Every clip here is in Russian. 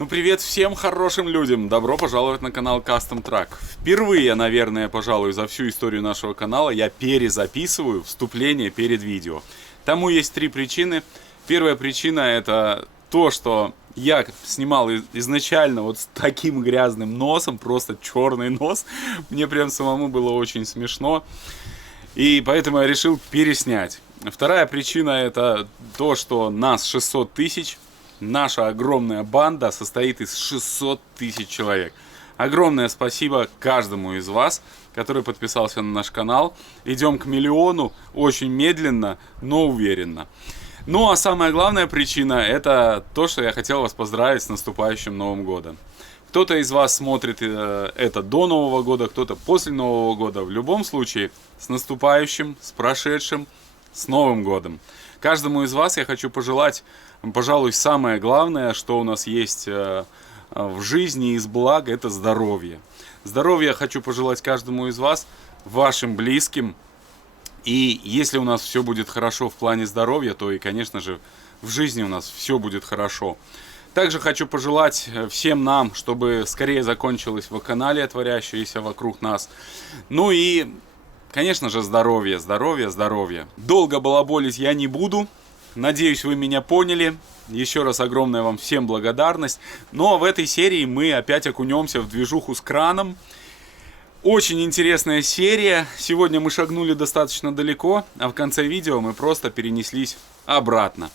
Ну, привет всем хорошим людям! Добро пожаловать на канал Custom Truck. Впервые, наверное, пожалуй, за всю историю нашего канала я перезаписываю вступление перед видео. Тому есть три причины. Первая причина — это то, что я снимал изначально вот с таким грязным носом, просто черный нос. Мне прям самому было очень смешно. И поэтому я решил переснять. Вторая причина — это то, что нас 600 тысяч. Наша огромная банда состоит из 600 тысяч человек. Огромное спасибо каждому из вас, который подписался на наш канал. Идем к миллиону очень медленно, но уверенно. Ну а самая главная причина — это то, что я хотел вас поздравить с наступающим Новым годом. Кто-то из вас смотрит это до Нового года, кто-то после Нового года. В любом случае, с наступающим, с прошедшим, с Новым годом. Каждому из вас я хочу пожелать, пожалуй, самое главное, что у нас есть в жизни из благ, это здоровье. Здоровья я хочу пожелать каждому из вас, вашим близким. И если у нас все будет хорошо в плане здоровья, то и, конечно же, в жизни у нас все будет хорошо. Также хочу пожелать всем нам, чтобы скорее закончилась вакханалия, творящаяся вокруг нас. Ну и, конечно же, здоровье, здоровье, здоровье. Долго балаболить я не буду. Надеюсь, вы меня поняли. Еще раз огромная вам всем благодарность. Но в этой серии мы опять окунемся в движуху с краном. Очень интересная серия. Сегодня мы шагнули достаточно далеко, а в конце видео мы просто перенеслись обратно.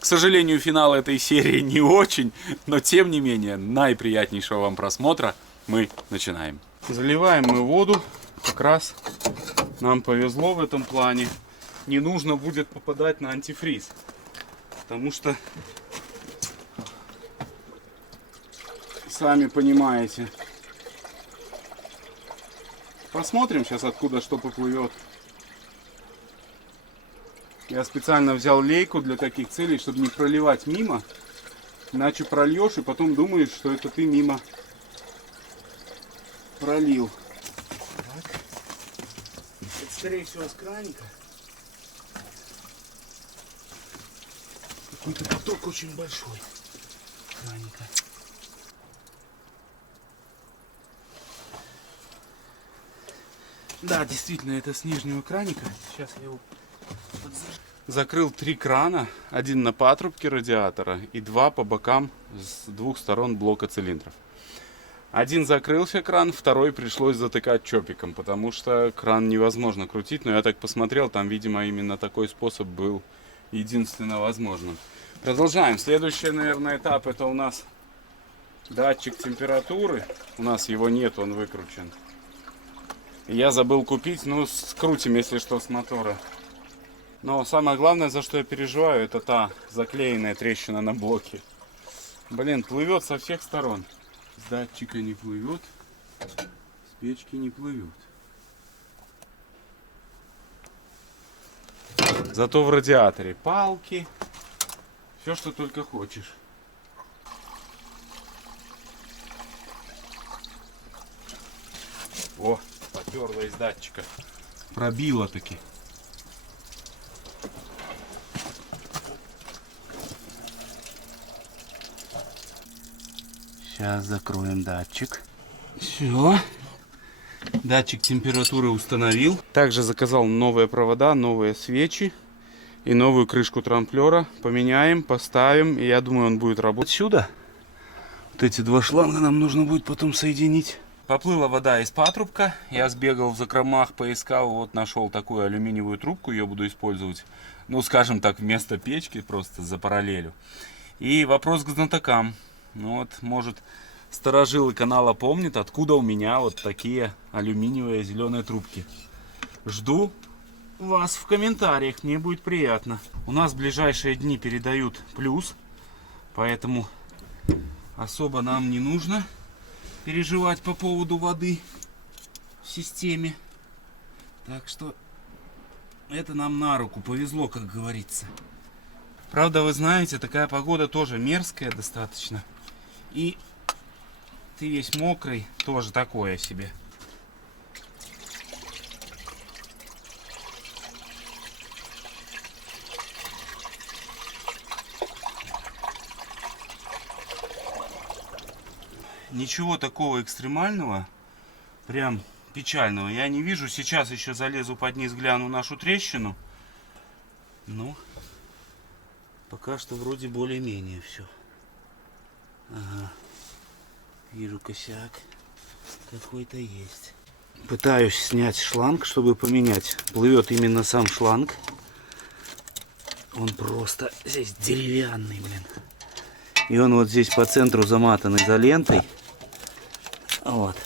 К сожалению, финал этой серии не очень, но тем не менее, наиприятнейшего вам просмотра. Мы начинаем. Заливаем мы воду. Как раз нам повезло в этом плане. Не нужно будет попадать на антифриз. Потому что, сами понимаете. Посмотрим сейчас, откуда что поплывет. Я специально взял лейку для таких целей, чтобы не проливать мимо. Иначе прольешь и потом думаешь, что это ты мимо пролил. Так. Это, скорее всего, с краника. Какой-то поток очень большой. Краника. Да, действительно, это с нижнего краника. Сейчас я его закрыл 3 крана. Один на патрубке радиатора и 2 по бокам с двух сторон блока цилиндров. Один закрылся кран, второй пришлось затыкать чопиком, потому что кран невозможно крутить. Но я так посмотрел, там, видимо, именно такой способ был единственно возможным. Продолжаем. Следующий, наверное, этап — это у нас датчик температуры. У нас его нет, он выкручен. Я забыл купить, ну, скрутим, если что, с мотора. Но самое главное, за что я переживаю, это та заклеенная трещина на блоке. Блин, плывет со всех сторон. С датчика не плывет, с печки не плывет. Зато в радиаторе палки, все, что только хочешь. О, поперло из датчика. Пробило таки. Сейчас закроем датчик. Все. Датчик температуры установил. Также заказал новые провода, новые свечи и новую крышку трамплера. Поменяем, поставим, и я думаю, он будет работать. Сюда. Вот эти 2 шланга нам нужно будет потом соединить. Поплыла вода из патрубка. Я сбегал в закромах, поискал, вот нашел такую алюминиевую трубку. Ее буду использовать, ну, скажем так, вместо печки, просто за параллелью. И вопрос к знатокам. Ну вот, может, старожилы канала помнят, откуда у меня вот такие алюминиевые зеленые трубки. Жду вас в комментариях, мне будет приятно. У нас в ближайшие дни передают плюс, поэтому особо нам не нужно переживать по поводу воды в системе. Так что это нам на руку, повезло, как говорится. Правда, вы знаете, такая погода тоже мерзкая достаточно. И ты весь мокрый, тоже такое себе. ничего такого экстремального, прям печального я не вижу. Сейчас еще залезу под низ, гляну нашу трещину. Ну, пока что вроде более-менее все. Ага. Вижу косяк какой-то есть. Пытаюсь снять шланг, чтобы поменять. Плывет именно сам шланг. Он просто здесь деревянный, блин. И он вот здесь по центру заматан изолентой. Вот.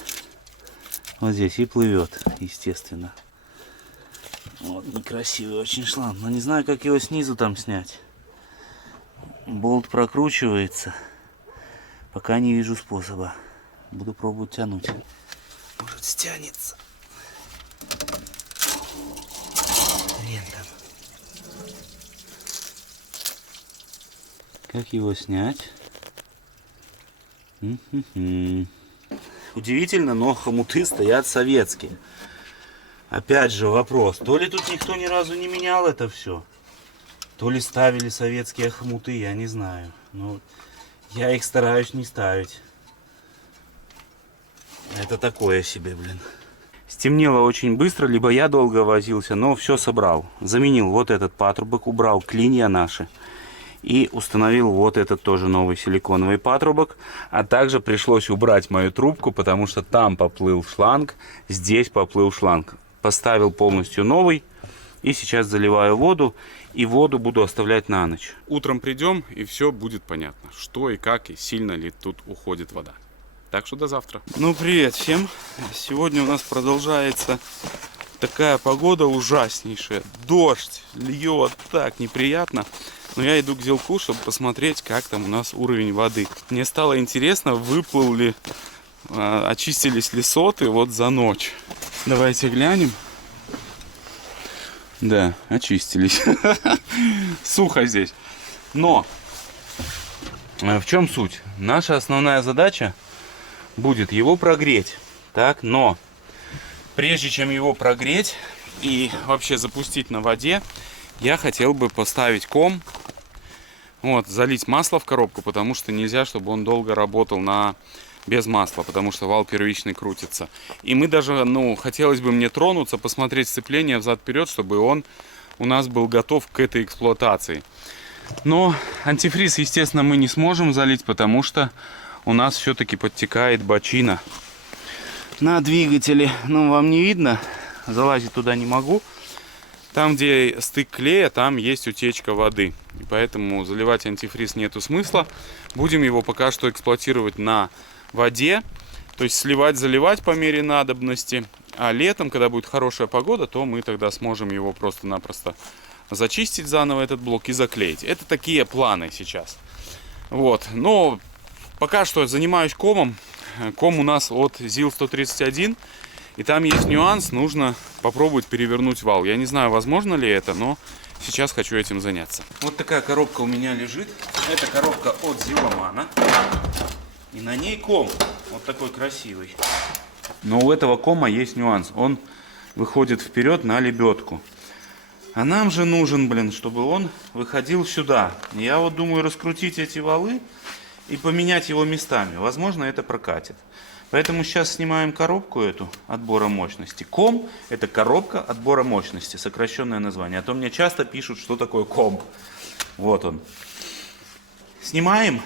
Вот здесь и плывет, естественно. Вот некрасивый очень шланг. Но не знаю, как его снизу там снять. Болт прокручивается. Пока не вижу способа. Буду пробовать тянуть. Может, стянется. Лента. Как его снять? Удивительно, но хомуты стоят советские. Опять же вопрос. То ли тут никто ни разу не менял это все, то ли ставили советские хомуты, я не знаю. Но я их стараюсь не ставить. Это такое себе, блин. Стемнело очень быстро, либо я долго возился, но все собрал. Заменил вот этот патрубок, убрал клинья наши. И установил вот этот тоже новый силиконовый патрубок. А также пришлось убрать мою трубку, потому что там поплыл шланг, здесь поплыл шланг. Поставил полностью новый. И сейчас заливаю воду. И воду буду оставлять на ночь. Утром придем, и все будет понятно. Что и как, и сильно ли тут уходит вода. Так что до завтра. Ну, привет всем. Сегодня у нас продолжается такая погода ужаснейшая. Дождь льет так неприятно. Но я иду к Зилку, чтобы посмотреть, как там у нас уровень воды. Мне стало интересно, выплыл ли, очистились ли соты вот за ночь. Давайте глянем. Да, очистились. Сухо здесь. Но в чем суть? Наша основная задача будет его прогреть. Так, но прежде чем его прогреть и вообще запустить на воде, я хотел бы поставить ком, вот, залить масло в коробку, потому что нельзя, чтобы он долго работал без масла, потому что вал первичный крутится. И мы даже, хотелось бы мне тронуться, посмотреть сцепление взад-вперед, чтобы он у нас был готов к этой эксплуатации. Но антифриз, естественно, мы не сможем залить, потому что у нас все-таки подтекает бочина на двигателе. Вам не видно, залазить туда не могу. Там, где стык клея, там есть утечка воды. И поэтому заливать антифриз нету смысла. Будем его пока что эксплуатировать на воде. То есть сливать, заливать по мере надобности. А летом, когда будет хорошая погода, то мы тогда сможем его просто-напросто зачистить заново, этот блок, и заклеить. Это такие планы сейчас. Вот. Но пока что занимаюсь комом. Ком у нас от ЗИЛ-131. И там есть нюанс, нужно попробовать перевернуть вал. Я не знаю, возможно ли это, но сейчас хочу этим заняться. Вот такая коробка у меня лежит. Это коробка от Зиломана. И на ней ком. Вот такой красивый. Но у этого кома есть нюанс. Он выходит вперед на лебедку. А нам же нужен, чтобы он выходил сюда. Я вот думаю раскрутить эти валы и поменять его местами. Возможно, это прокатит. Поэтому сейчас снимаем коробку эту отбора мощности. Ком – это коробка отбора мощности, сокращенное название. А то мне часто пишут, что такое ком. Вот он. Снимаем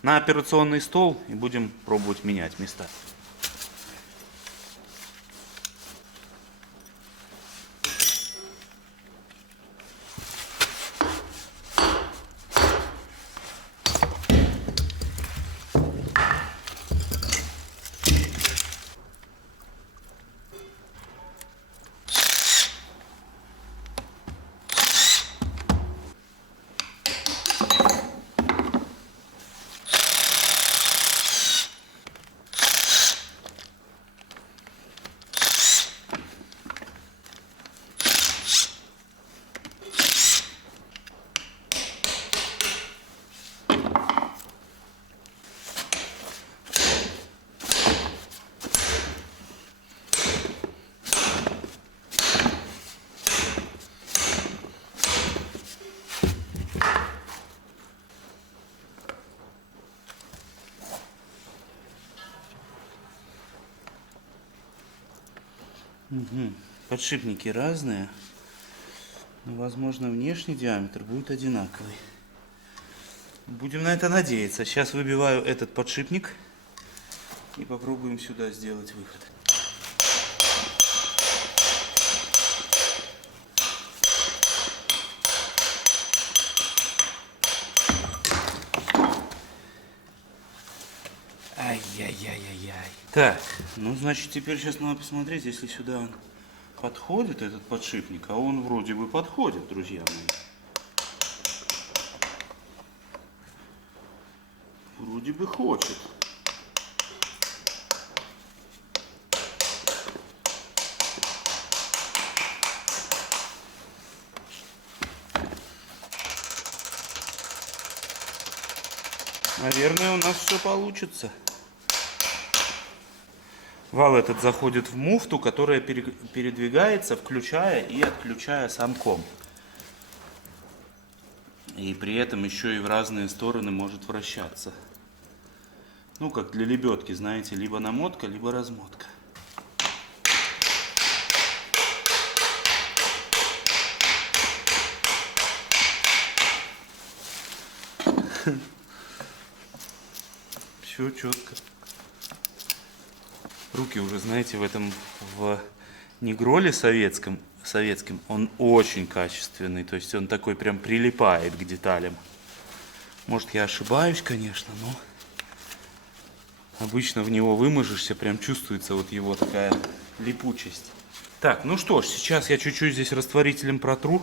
на операционный стол и будем пробовать менять места. Угу. Подшипники разные, но, возможно, внешний диаметр будет одинаковый. Будем на это надеяться. Сейчас выбиваю этот подшипник и попробуем сюда сделать выход. Ай-яй-яй-яй-яй. Так, ну значит теперь сейчас надо посмотреть, если сюда он подходит, этот подшипник, а он вроде бы подходит, друзья мои. Вроде бы хочет. Наверное, у нас все получится. Вал этот заходит в муфту, которая передвигается, включая и отключая сам ком. И при этом еще и в разные стороны может вращаться. Ну, как для лебедки, знаете, либо намотка, либо размотка. Все четко. Руки уже, знаете, в негроле советском, он очень качественный. То есть он такой прям прилипает к деталям. Может, я ошибаюсь, конечно, но обычно в него выможешься, прям чувствуется вот его такая липучесть. Так, ну что ж, сейчас я чуть-чуть здесь растворителем протру,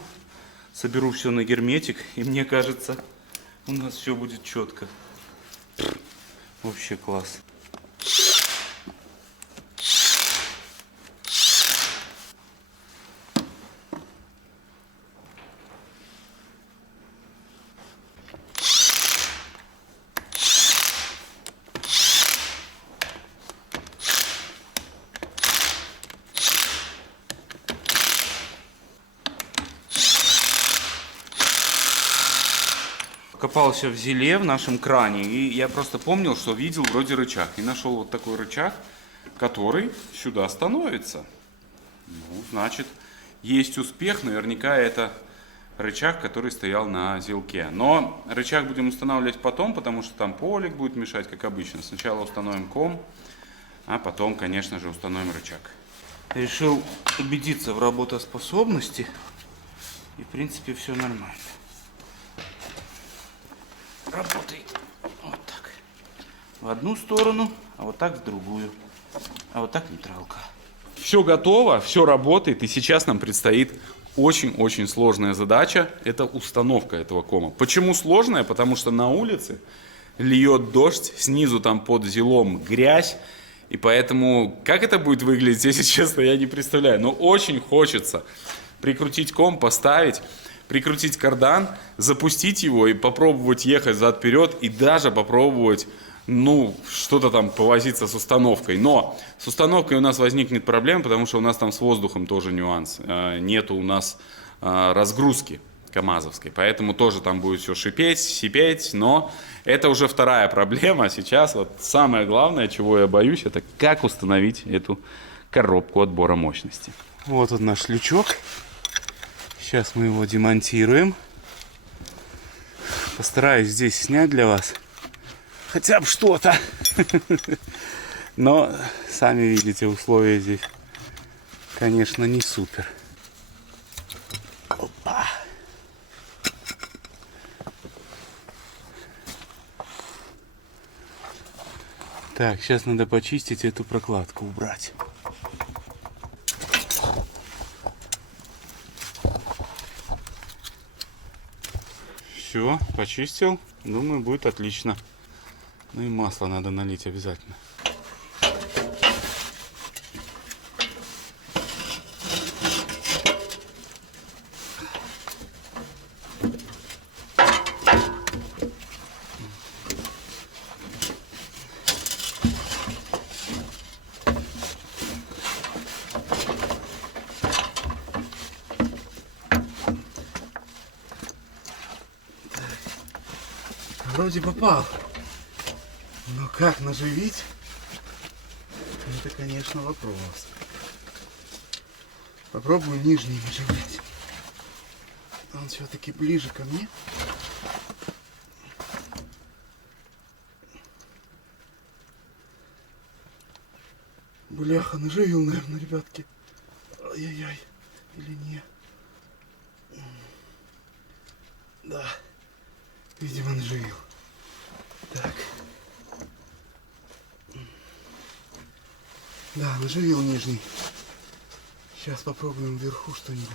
соберу все на герметик, и мне кажется, у нас все будет четко. Вообще класс. Копался в зеле в нашем кране, и я просто помнил, что видел вроде рычаг. И нашел вот такой рычаг, который сюда становится. Ну, значит, есть успех. Наверняка это рычаг, который стоял на зелке. Но рычаг будем устанавливать потом, потому что там полик будет мешать, как обычно. Сначала установим ком, а потом, конечно же, установим рычаг. Решил убедиться в работоспособности. И, в принципе, все нормально. Работай вот так. В одну сторону, а вот так в другую. А вот так нейтралка. Все готово, все работает, и сейчас нам предстоит очень-очень сложная задача. Это установка этого кома. Почему сложная? Потому что на улице льет дождь, снизу там под зелом грязь. И поэтому, как это будет выглядеть, если честно, я не представляю. Но очень хочется прикрутить ком, поставить, прикрутить кардан, запустить его и попробовать ехать зад-вперед, и даже попробовать, ну, что-то там повозиться с установкой. Но с установкой у нас возникнет проблема, потому что у нас там с воздухом тоже нюанс. Нету у нас разгрузки камазовской, поэтому тоже там будет все шипеть, сипеть, но это уже вторая проблема. Сейчас вот самое главное, чего я боюсь, это как установить эту коробку отбора мощности. Вот он наш лючок. Сейчас мы его демонтируем. Постараюсь здесь снять для вас хотя бы что-то. Но, сами видите, условия здесь, конечно, не супер. Опа. Так, сейчас надо почистить эту прокладку, убрать. Все, почистил. Думаю, будет отлично. Ну и масло надо налить обязательно. Вроде попал. Но как наживить? Это, конечно, вопрос. Попробую нижний нажимать. Он все-таки ближе ко мне. Бляха, наживил, наверное, ребятки. Ай-яй-яй. Или не? Да. Видимо, наживил. Так. Да, наживил нижний. Сейчас попробуем вверху что-нибудь.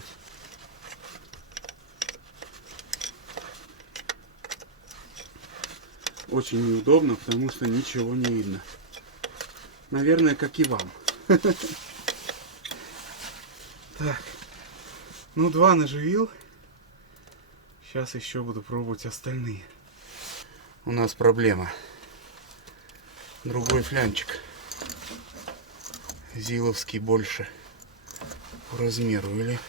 Очень неудобно, потому что ничего не видно. Наверное, как и вам. Так. Ну, 2 наживил. Сейчас еще буду пробовать остальные. У нас проблема. Другой флянчик. Зиловский больше по размеру. Или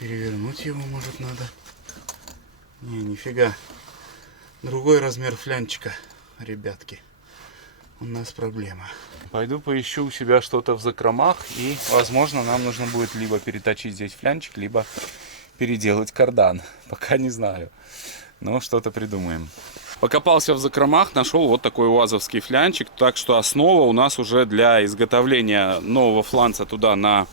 перевернуть его, может, надо. Не, нифига. Другой размер флянчика, ребятки. У нас проблема. Пойду поищу у себя что-то в закромах. И, возможно, нам нужно будет либо переточить здесь флянчик, либо переделать кардан. Пока не знаю. Но что-то придумаем. Покопался в закромах, нашел вот такой уазовский флянчик. Так что основа у нас уже для изготовления нового фланца туда на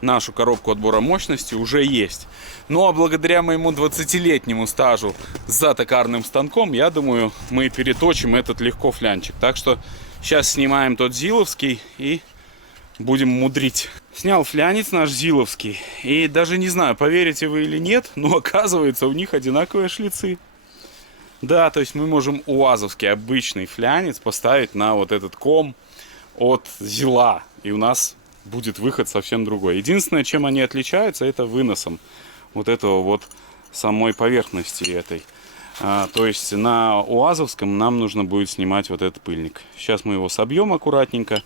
нашу коробку отбора мощности уже есть. Ну а благодаря моему 20-летнему стажу за токарным станком, я думаю, мы переточим этот легко флянчик. Так что сейчас снимаем тот зиловский и будем мудрить. Снял флянец наш зиловский. И даже не знаю, поверите вы или нет, но оказывается у них одинаковые шлицы. Да, то есть мы можем уазовский обычный флянец поставить на вот этот ком от зила. И у нас будет выход совсем другой. Единственное, чем они отличаются, это выносом вот этого вот самой поверхности этой. То есть на уазовском нам нужно будет снимать вот этот пыльник. Сейчас мы его собьем аккуратненько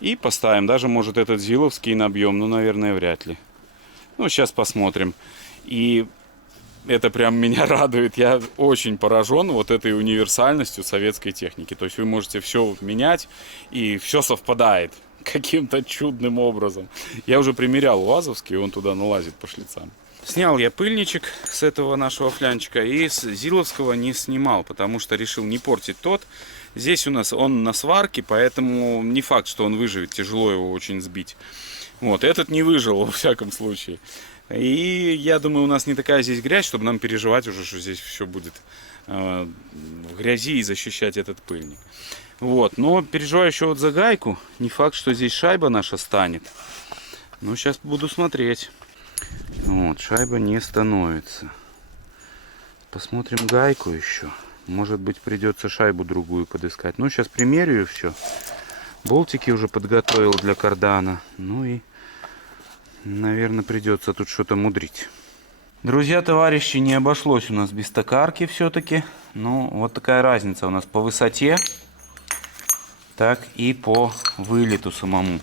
и поставим. Даже, может, этот зиловский набьем, но, наверное, вряд ли. Ну, сейчас посмотрим. И это прям меня радует. Я очень поражен вот этой универсальностью советской техники. То есть вы можете все менять, и все совпадает каким-то чудным образом. Я уже примерял уазовский, и он туда налазит по шлицам. Снял я пыльничек с этого нашего флянчика, и с зиловского не снимал, потому что решил не портить тот. Здесь у нас он на сварке, поэтому не факт, что он выживет. Тяжело его очень сбить. Вот, этот не выжил, во всяком случае. И я думаю, у нас не такая здесь грязь, чтобы нам переживать уже, что здесь все будет в грязи и защищать этот пыльник. Вот, но переживаю еще вот за гайку. Не факт, что здесь шайба наша станет. Но сейчас буду смотреть. Вот, шайба не становится. Посмотрим гайку еще. Может быть, придется шайбу другую подыскать. Ну, сейчас примерю и все. Болтики уже подготовил для кардана. Ну и, наверное, придется тут что-то мудрить. Друзья, товарищи, не обошлось у нас без токарки все-таки. Ну, вот такая разница у нас по высоте, так и по вылету самому.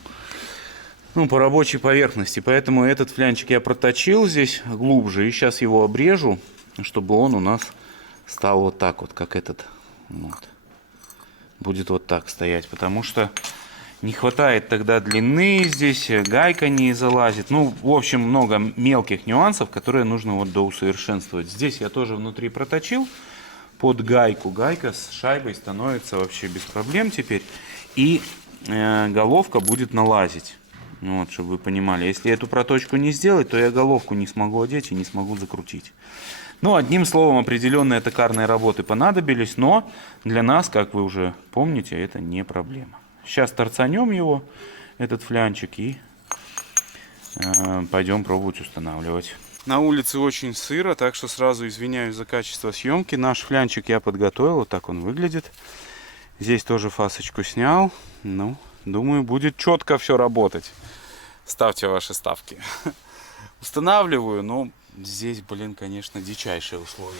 Ну, по рабочей поверхности. Поэтому этот флянчик я проточил здесь глубже. И сейчас его обрежу, чтобы он у нас стал вот так вот, как этот. Вот. Будет вот так стоять. Потому что не хватает тогда длины здесь, гайка не залазит. Ну, в общем, много мелких нюансов, которые нужно вот доусовершенствовать. Здесь я тоже внутри проточил под гайку. Гайка с шайбой становится вообще без проблем теперь. И головка будет налазить. Вот, чтобы вы понимали. Если эту проточку не сделать, то я головку не смогу одеть и не смогу закрутить. Ну, одним словом, определенные токарные работы понадобились, но для нас, как вы уже помните, это не проблема. Сейчас торцанем его, этот флянчик, и пойдем пробовать устанавливать. На улице очень сыро, так что сразу извиняюсь за качество съемки. Наш флянчик я подготовил, вот так он выглядит. Здесь тоже фасочку снял. Ну, думаю, будет четко все работать. Ставьте ваши ставки. Устанавливаю, но здесь, блин, конечно, дичайшие условия.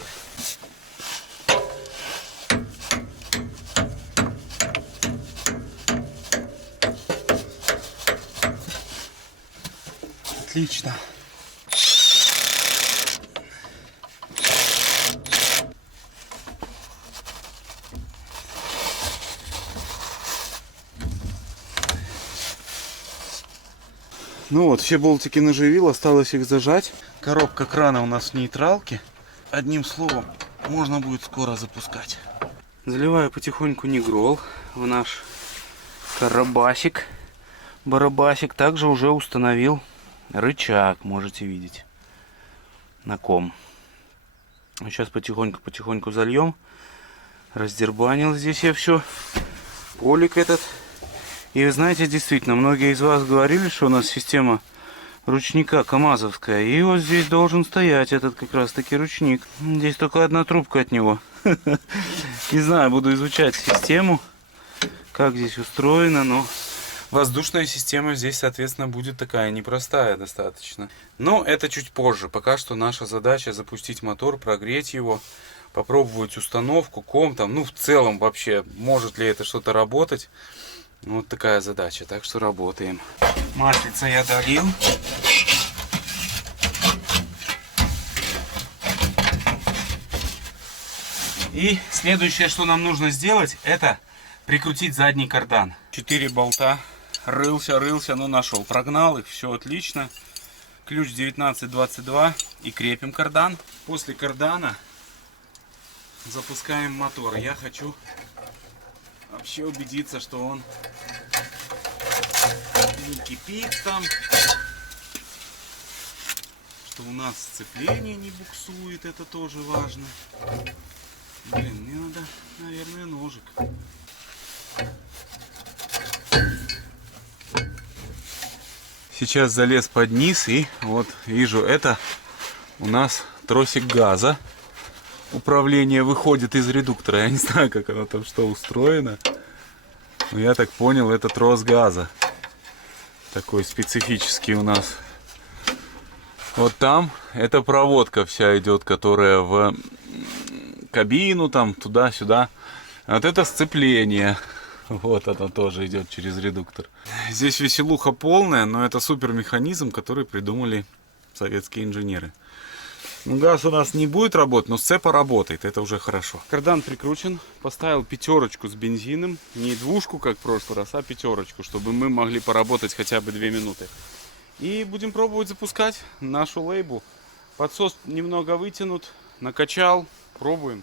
Отлично. Ну вот, все болтики наживил, осталось их зажать. Коробка крана у нас в нейтралке. Одним словом, можно будет скоро запускать. Заливаю потихоньку нигрол в наш карабасик. Барабасик. Также уже установил рычаг, можете видеть, на ком. Сейчас потихоньку зальем. Раздербанил здесь я все. Полик этот. И вы знаете, действительно, многие из вас говорили, что у нас система ручника камазовская. И вот здесь должен стоять этот как раз таки ручник. Здесь только одна трубка от него. Не знаю, буду изучать систему, как здесь устроено, но воздушная система здесь, соответственно, будет такая непростая достаточно. Но это чуть позже. Пока что наша задача запустить мотор, прогреть его, попробовать установку, ком там, ну в целом вообще, может ли это что-то работать. Вот такая задача, так что работаем. Маслица я долил. И следующее, что нам нужно сделать, это прикрутить задний кардан. 4 болта. Рылся, но нашел. Прогнал их, все отлично. Ключ 1922 и крепим кардан. После кардана запускаем мотор. Я хочу вообще убедиться, что он не кипит там, что у нас сцепление не буксует, это тоже важно. Блин, мне надо, наверное, ножик. Сейчас залез под низ и вот вижу, это у нас тросик газа. Управление выходит из редуктора. Я не знаю, как оно там что устроено. Но я так понял, это трос газа. Такой специфический у нас. Вот там эта проводка вся идет, которая в кабину, там туда-сюда. Вот это сцепление. Вот оно тоже идет через редуктор. Здесь веселуха полная, но это супер механизм, который придумали советские инженеры. Ну, газ у нас не будет работать, но сцепа работает, это уже хорошо. Кардан прикручен, поставил 5 с бензином, не 2, как в прошлый раз, а 5, чтобы мы могли поработать хотя бы 2 минуты. И будем пробовать запускать нашу лейбу. Подсос немного вытянут, накачал, пробуем.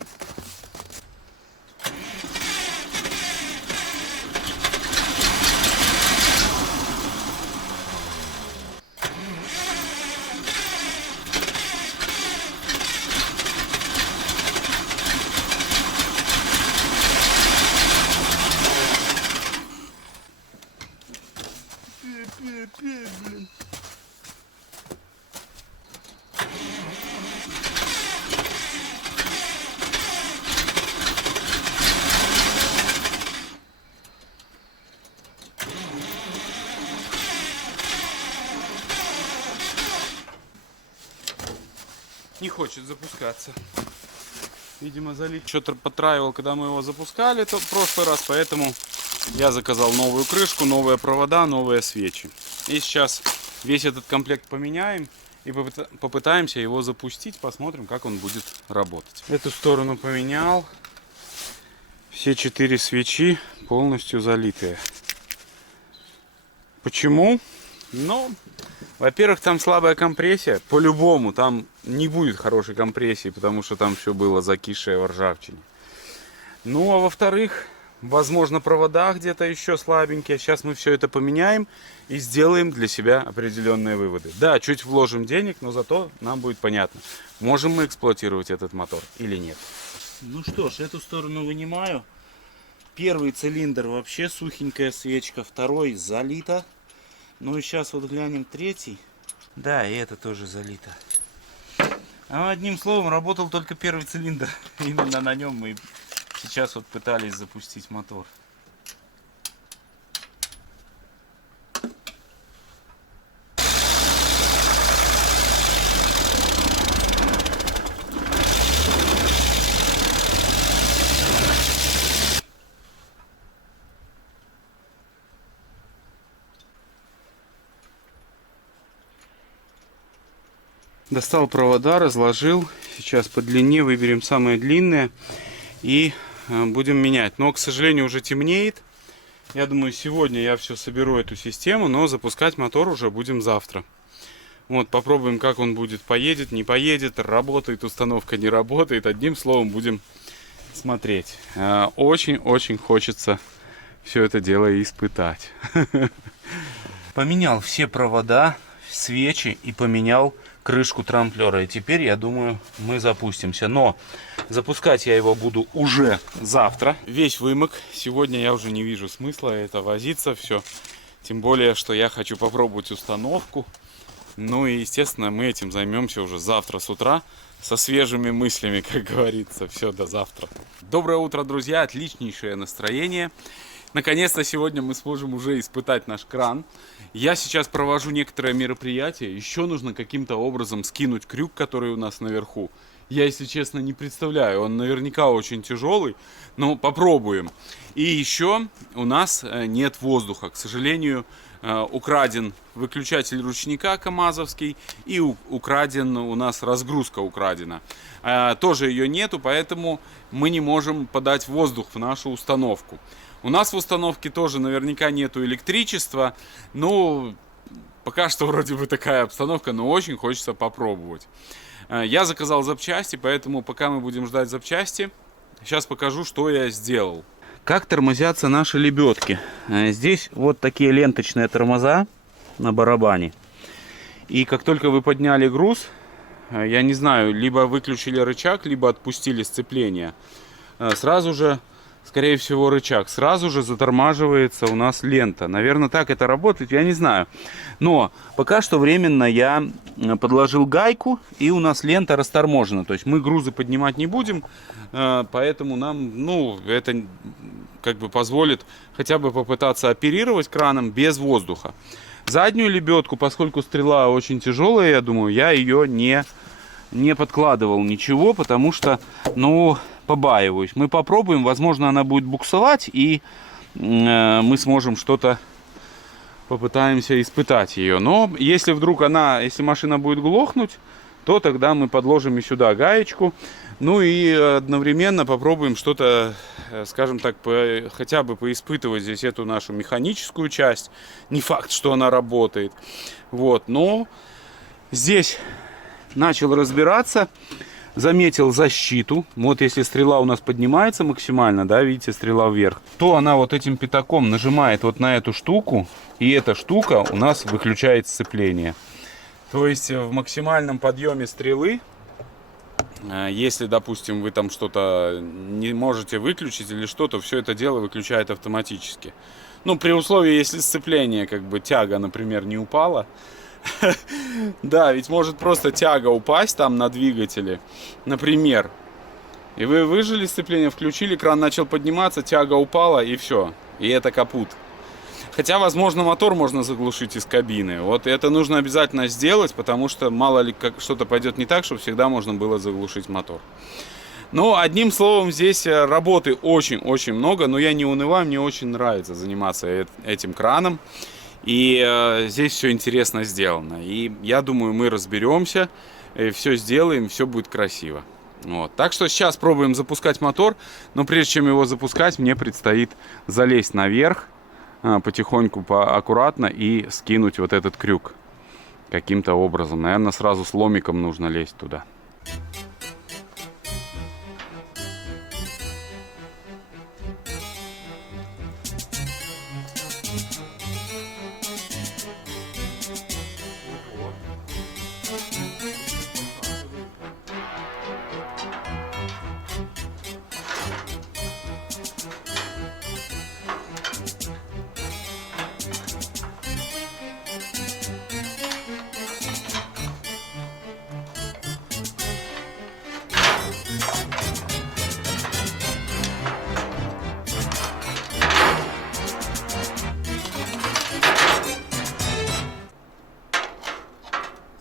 Не хочет запускаться. Видимо, залить что-то потраивал, когда мы его запускали в прошлый раз, поэтому я заказал новую крышку, новые провода, новые свечи. И сейчас весь этот комплект поменяем и попытаемся его запустить, посмотрим, как он будет работать. Эту сторону поменял. Все 4 свечи полностью залитые. Почему? Ну, во-первых, там слабая компрессия. По-любому там не будет хорошей компрессии, потому что там все было закисшее в ржавчине. Ну, а во-вторых, возможно, провода где-то еще слабенькие. Сейчас мы все это поменяем и сделаем для себя определенные выводы. Да, чуть вложим денег, но зато нам будет понятно, можем мы эксплуатировать этот мотор или нет. Ну что ж, эту сторону вынимаю. Первый цилиндр вообще сухенькая свечка, второй залито. Ну и сейчас вот глянем третий. Да, и это тоже залито. А одним словом, работал только первый цилиндр. Именно на нем мы сейчас вот пытались запустить мотор. Достал провода, разложил. Сейчас по длине выберем самые длинные и будем менять. Но, к сожалению, уже темнеет. Я думаю, сегодня я все соберу эту систему, но запускать мотор уже будем завтра. Вот, попробуем, как он будет, поедет, не поедет, работает установка, не работает. Одним словом, будем смотреть. Очень-очень хочется все это дело испытать. Поменял все провода, свечи и поменял крышку трамплера. И теперь, я думаю, мы запустимся. Но запускать я его буду уже завтра. Весь вымок. Сегодня я уже не вижу смысла это возиться все. Тем более, что я хочу попробовать установку. Ну и, естественно, мы этим займемся уже завтра с утра. Со свежими мыслями, как говорится. Все, до завтра. Доброе утро, друзья. Отличнейшее настроение. Наконец-то сегодня мы сможем уже испытать наш кран. Я сейчас провожу некоторые мероприятия. Еще нужно каким-то образом скинуть крюк, который у нас наверху. Я, если честно, не представляю. Он наверняка очень тяжелый, но попробуем. И еще у нас нет воздуха. К сожалению, украден выключатель ручника камазовский и украден у нас разгрузка украдена. Тоже ее нету, поэтому мы не можем подать воздух в нашу установку. У нас в установке тоже наверняка нету электричества. Ну, пока что вроде бы такая обстановка, но очень хочется попробовать. Я заказал запчасти, поэтому пока мы будем ждать запчасти, сейчас покажу, что я сделал. Как тормозятся наши лебедки. Здесь вот такие ленточные тормоза на барабане. И как только вы подняли груз, я не знаю, либо выключили рычаг, либо отпустили сцепление, сразу же, скорее всего, рычаг, сразу же затормаживается у нас лента. Наверное, так это работает, я не знаю. Но пока что временно я подложил гайку, и у нас лента расторможена. То есть мы грузы поднимать не будем, поэтому нам, ну, это как бы позволит хотя бы попытаться оперировать краном без воздуха. Заднюю лебедку, поскольку стрела очень тяжелая, я думаю, я ее не подкладывал ничего, потому что, ну, побаиваюсь. Мы попробуем, возможно, она будет буксовать, и мы сможем что-то попытаемся испытать ее. Но если вдруг если машина будет глохнуть, то тогда мы подложим и сюда гаечку. Ну и одновременно попробуем что-то, скажем так, хотя бы поиспытывать здесь эту нашу механическую часть. Не факт, что она работает. Вот, но здесь начал разбираться. Заметил защиту. Вот если стрела у нас поднимается максимально, да, видите, стрела вверх, то она вот этим пятаком нажимает вот на эту штуку, и эта штука у нас выключает сцепление. То есть в максимальном подъеме стрелы, если, допустим, вы там что-то не можете выключить или что-то, все это дело выключает автоматически. Ну, при условии, если сцепление, как бы тяга, например, не упала. Да, ведь может просто тяга упасть там на двигателе, например. И вы выжили сцепление, включили, кран начал подниматься, тяга упала, и все. И это капут. Хотя, возможно, мотор можно заглушить из кабины. Вот это нужно обязательно сделать, потому что мало ли как что-то пойдет не так, чтобы всегда можно было заглушить мотор. Ну, одним словом, здесь работы очень-очень много, но я не унываю, мне очень нравится заниматься этим краном. И здесь все интересно сделано. И я думаю, мы разберемся, все сделаем, все будет красиво. Вот. Так что сейчас пробуем запускать мотор. Но прежде чем его запускать, мне предстоит залезть наверх, потихоньку, аккуратно, и скинуть вот этот крюк каким-то образом. Наверное, сразу с ломиком нужно лезть туда.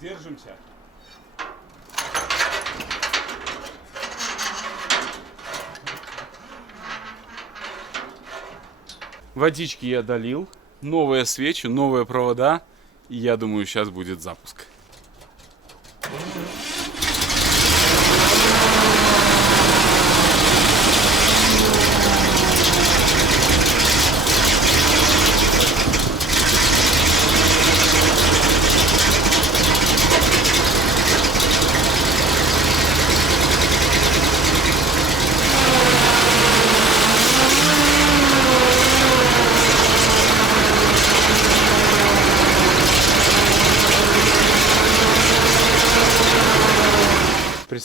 Держимся. Водички я долил. Новые свечи, новые провода. И я думаю, сейчас будет запуск.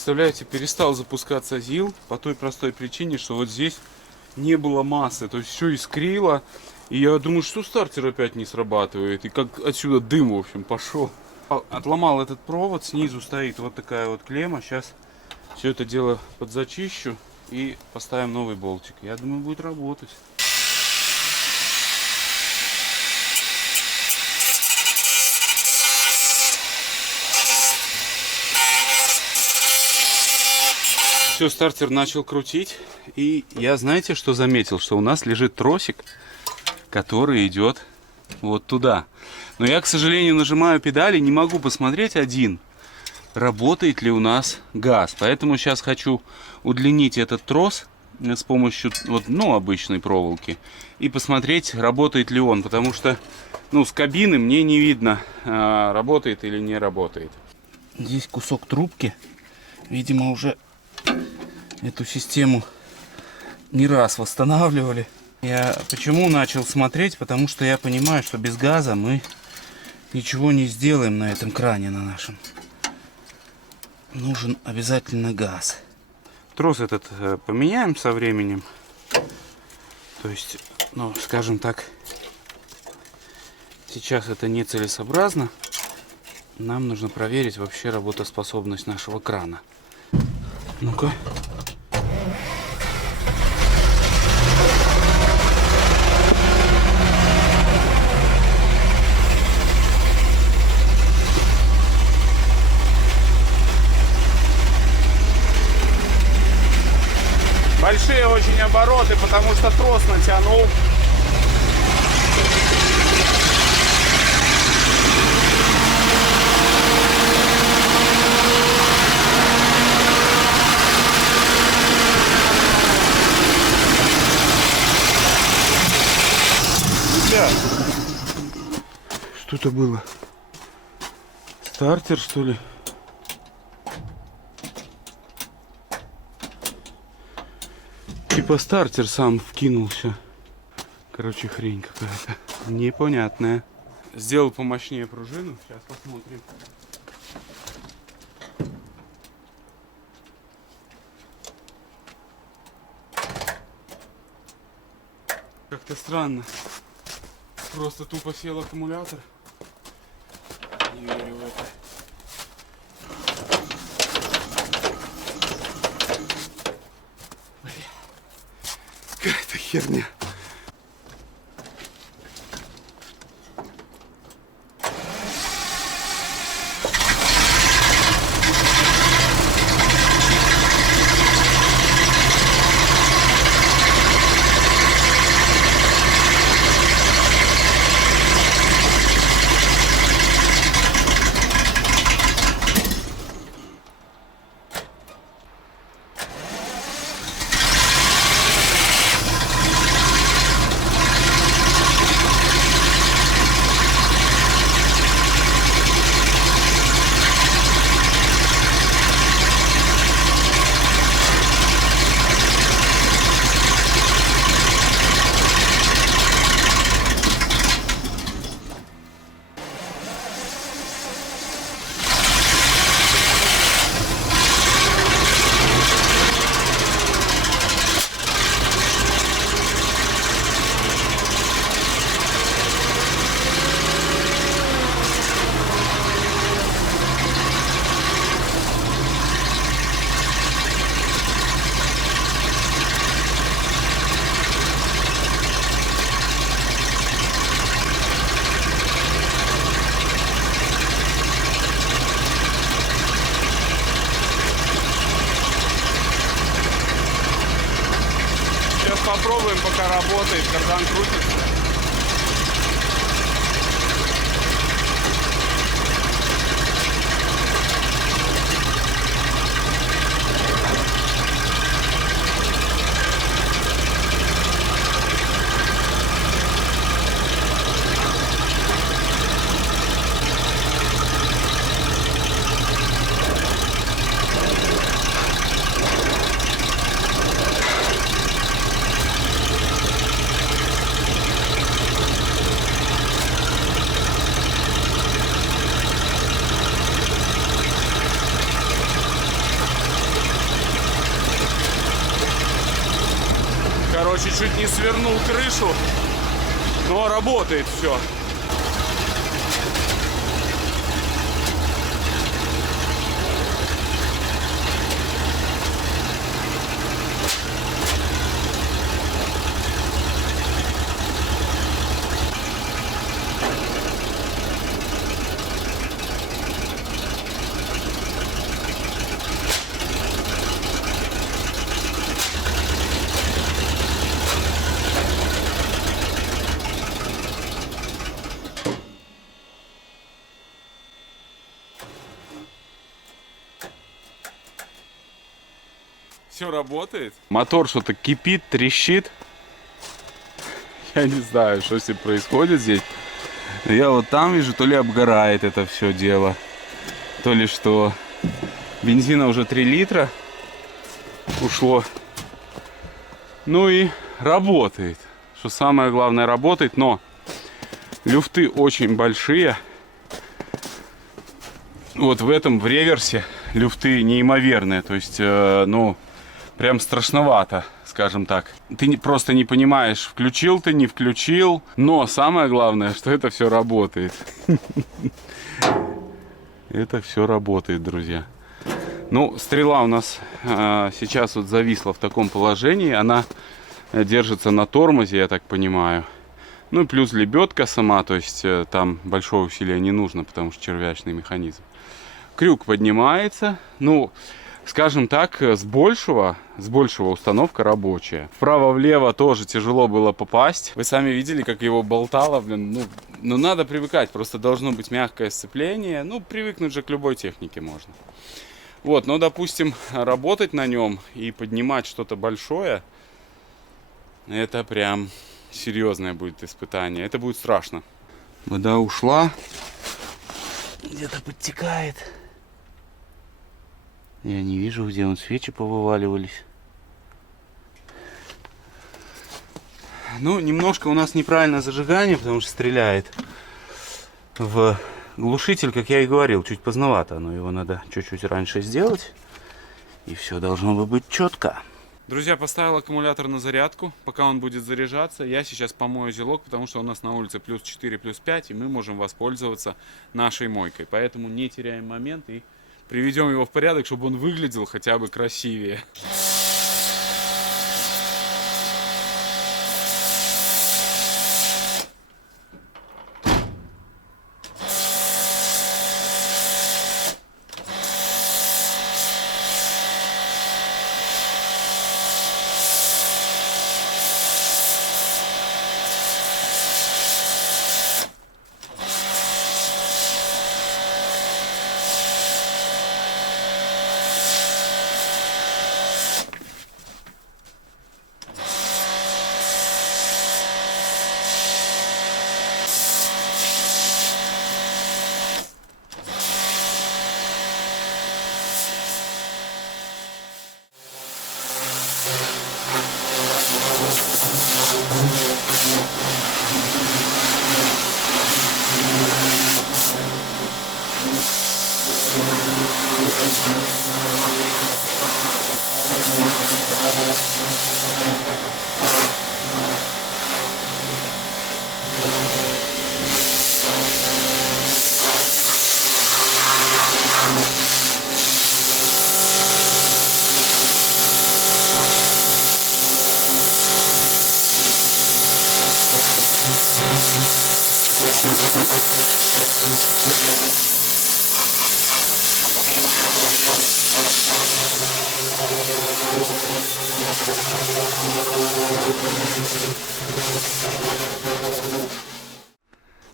Представляете, перестал запускаться ЗИЛ по той простой причине, что вот здесь не было массы. То есть все искрило. И я думаю, что стартер опять не срабатывает. И как отсюда дым, в общем, пошел. Отломал этот провод, снизу стоит вот такая вот клемма. Сейчас все это дело подзачищу и поставим новый болтик. Я думаю, будет работать. Все, стартер начал крутить. И я, знаете, что заметил? Что у нас лежит тросик, который идет вот туда. Но я, к сожалению, нажимаю педали, не могу посмотреть один, работает ли у нас газ. Поэтому сейчас хочу удлинить этот трос с помощью вот, обычной проволоки и посмотреть, работает ли он. Потому что с кабины мне не видно, работает или не работает. Здесь кусок трубки. Видимо, уже эту систему не раз восстанавливали. Я почему начал смотреть? Потому что я понимаю, что без газа мы ничего не сделаем на этом кране на нашем. Нужен обязательно газ. Трос этот поменяем со временем. То есть, скажем так, сейчас это нецелесообразно. Нам нужно проверить вообще работоспособность нашего крана. Ну-ка. Большие очень обороты, потому что трос натянул. Что это было? Стартер, что ли? Типа стартер сам вкинулся. Короче, хрень какая-то непонятная. Сделал помощнее пружину. Сейчас посмотрим. Как-то странно. Просто тупо сел аккумулятор. Не верю в это. Какая-то херня. Попробуем, пока работает, кардан крутится. чуть не свернул крышу, но работает все. Все работает. Мотор что-то кипит, трещит. Я не знаю, что с ним происходит здесь. Но я вот там вижу, то ли обгорает это все дело, то ли что. Бензина уже 3 литра ушло. Ну и работает. Что самое главное, работает, но люфты очень большие. Вот в этом, в реверсе, люфты неимоверные. То есть, ну, прям страшновато, скажем так. Ты просто не понимаешь, включил ты, не включил. Но самое главное, что это все работает. Это все работает, друзья. Ну, стрела у нас сейчас вот зависла в таком положении. Она держится на тормозе, я так понимаю. Ну и плюс лебедка сама, то есть там большого усилия не нужно, потому что червячный механизм. Крюк поднимается. Ну, скажем так, с большего установка рабочая. Вправо-влево тоже тяжело было попасть. Вы сами видели, как его болтало. Блин, ну надо привыкать, просто должно быть мягкое сцепление. Ну, привыкнуть же к любой технике можно. Вот, ну, допустим, работать на нем и поднимать что-то большое, это прям серьезное будет испытание. Это будет страшно. Вода ушла. Где-то подтекает. Я не вижу, где он, свечи повываливались. Ну, немножко у нас неправильное зажигание, потому что стреляет в глушитель, как я и говорил, чуть поздновато. Но его надо чуть-чуть раньше сделать. И все должно быть четко. Друзья, поставил аккумулятор на зарядку. Пока он будет заряжаться, я сейчас помою узелок, потому что у нас на улице плюс 4, плюс 5, и мы можем воспользоваться нашей мойкой. Поэтому не теряем момент и приведем его в порядок, чтобы он выглядел хотя бы красивее.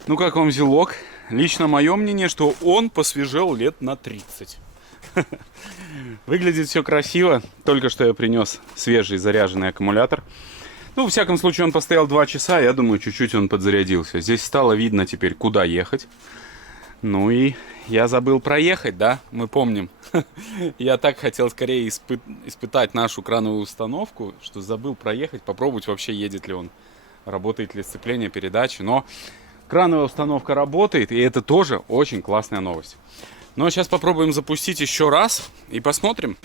Ну как вам узелок? Лично мое мнение, что он посвежел лет на 30. Выглядит все красиво. Только что я принес свежий заряженный аккумулятор. Ну, во всяком случае, он постоял 2 часа. Я думаю, чуть-чуть он подзарядился. Здесь стало видно теперь, куда ехать. Ну и я забыл проехать, да? Мы помним. Я так хотел скорее испытать нашу крановую установку, что забыл проехать, попробовать вообще, едет ли он, работает ли сцепление, передачи. Но крановая установка работает, и это тоже очень классная новость. Но сейчас попробуем запустить еще раз и посмотрим.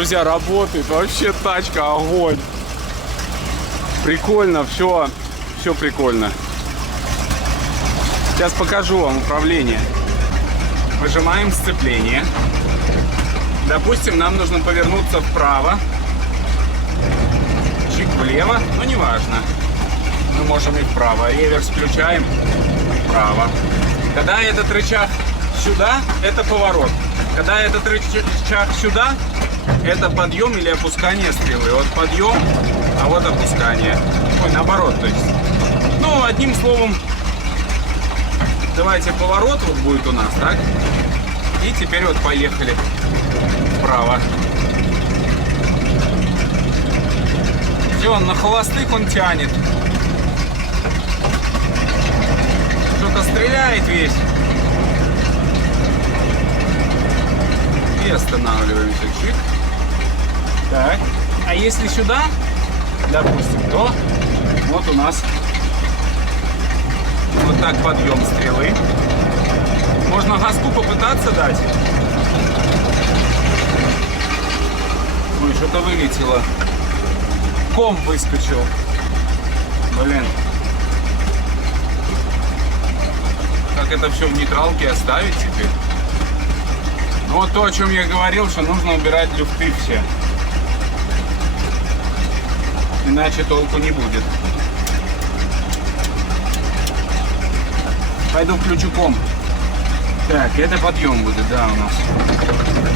Друзья, работает. Вообще тачка огонь. Прикольно, все прикольно. Сейчас покажу вам управление. Выжимаем сцепление. Допустим, нам нужно повернуться вправо. Чик влево, но не важно. Мы можем и вправо. Реверс включаем. Вправо. Когда этот рычаг сюда, это поворот. Когда этот рычаг сюда, это подъем или опускание стрелы. Вот подъем, а вот опускание. Ой, наоборот, то есть. Ну, одним словом, давайте поворот вот будет у нас, так? И теперь вот поехали вправо. Все, на холостых он тянет. Что-то стреляет весь. И останавливаемся чуть. Так. А если сюда, допустим, то вот у нас вот так подъем стрелы. Можно газку попытаться дать. Ой, что-то вылетело. Ком выскочил. Блин. Как это все в нейтралке оставить теперь? Ну вот то, о чем я говорил, что нужно убирать люфты все. Иначе толку не будет. Пойду включу ком. Так, это подъем будет, да, у нас.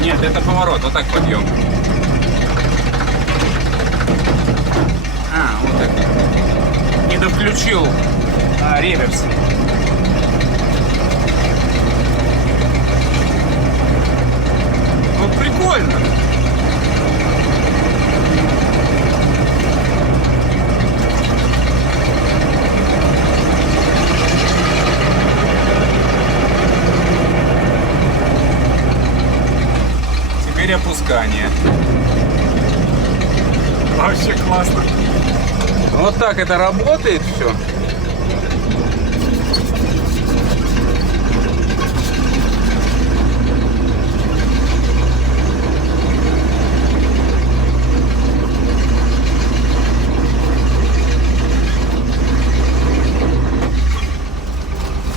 Нет, это поворот, вот так подъем. А, вот так. Не довключил реверс. Вот прикольно. Теперь опускание. Вообще классно. Вот так это работает все.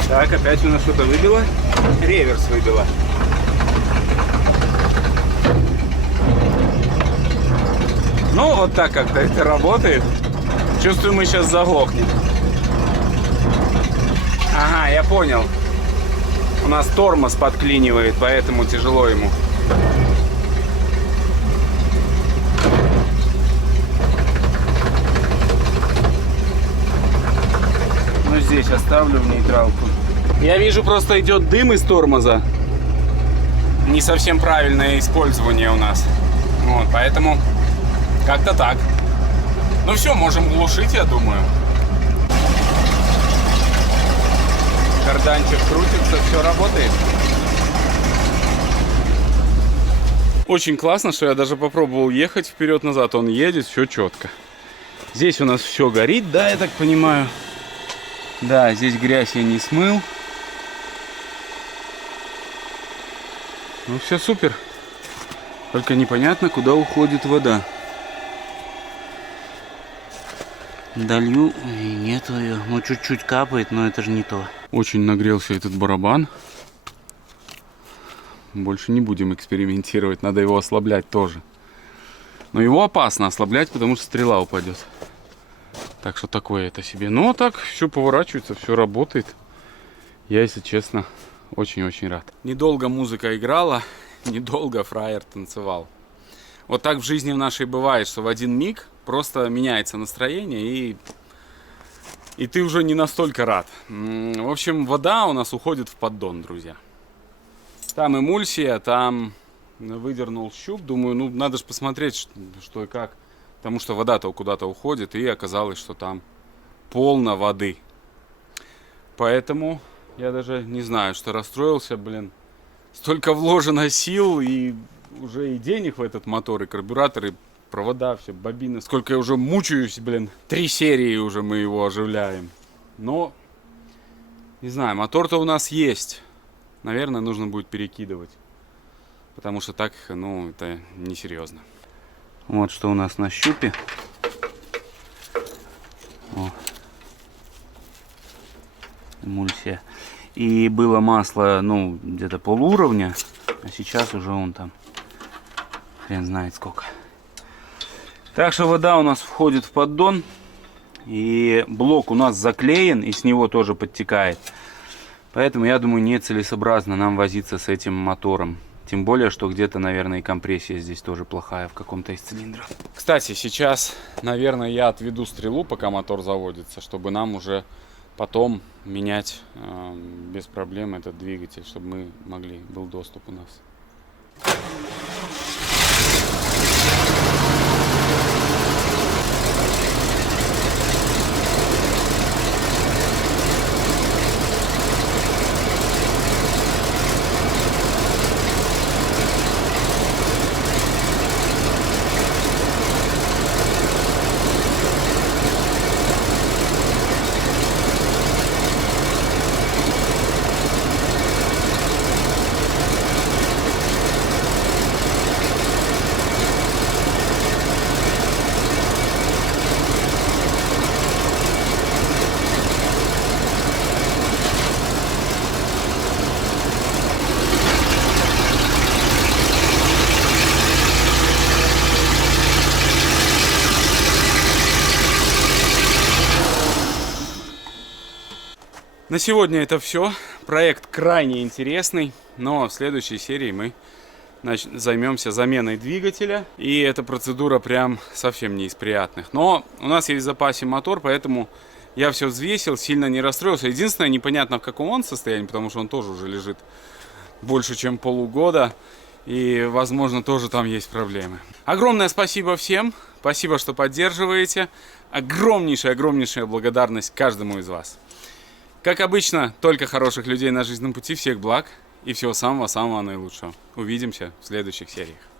Так, опять у нас что-то выбило. Реверс выбило. Ну, вот так как-то это работает. Чувствую, мы сейчас заглохнем. Ага, я понял. У нас тормоз подклинивает, поэтому тяжело ему. Ну, здесь оставлю в нейтралку. Я вижу, просто идет дым из тормоза. Не совсем правильное использование у нас. Вот, поэтому как-то так. Ну все, можем глушить, я думаю. Карданчик крутится, все работает. Очень классно, что я даже попробовал ехать вперед-назад. Он едет, все четко. Здесь у нас все горит, да, я так понимаю. Да, здесь грязь я не смыл. Ну все супер. Только непонятно, куда уходит вода. Долью, и нету ее. Ну, чуть-чуть капает, но это же не то. Очень нагрелся этот барабан. Больше не будем экспериментировать. Надо его ослаблять тоже. Но его опасно ослаблять, потому что стрела упадет. Так что такое это себе. Но так все поворачивается, все работает. Я, если честно, очень-очень рад. Недолго музыка играла, недолго фраер танцевал. Вот так в жизни в нашей бывает, что в один миг просто меняется настроение, и ты уже не настолько рад. В общем, вода у нас уходит в поддон, друзья. Там эмульсия, там выдернул щуп. Думаю, ну надо же посмотреть, что и как. Потому что вода-то куда-то уходит, и оказалось, что там полно воды. Поэтому я даже не знаю, что расстроился, блин. Столько вложено сил, и уже и денег в этот мотор, и карбюратор, и провода, все, бобины. Сколько я уже мучаюсь, блин. 3 серии уже мы его оживляем. Но, не знаю, мотор-то у нас есть. Наверное, нужно будет перекидывать. Потому что так, ну, это несерьезно. Вот что у нас на щупе. О. Эмульсия. И было масло, ну, где-то полуровня, а сейчас уже он там хрен знает сколько. Так что вода у нас входит в поддон. И блок у нас заклеен, и с него тоже подтекает. Поэтому, я думаю, нецелесообразно нам возиться с этим мотором. Тем более, что где-то, наверное, и компрессия здесь тоже плохая в каком-то из цилиндров. Кстати, сейчас, наверное, я отведу стрелу, пока мотор заводится, чтобы нам уже потом менять без проблем этот двигатель, чтобы мы могли, был доступ у нас. На сегодня это все. Проект крайне интересный, но в следующей серии мы займемся заменой двигателя. И эта процедура прям совсем не из приятных. Но у нас есть в запасе мотор, поэтому я все взвесил, сильно не расстроился. Единственное, непонятно в каком он состоянии, потому что он тоже уже лежит больше, чем полугода. И, возможно, тоже там есть проблемы. Огромное спасибо всем. Спасибо, что поддерживаете. Огромнейшая благодарность каждому из вас. Как обычно, только хороших людей на жизненном пути. Всех благ и всего самого-самого наилучшего. Увидимся в следующих сериях.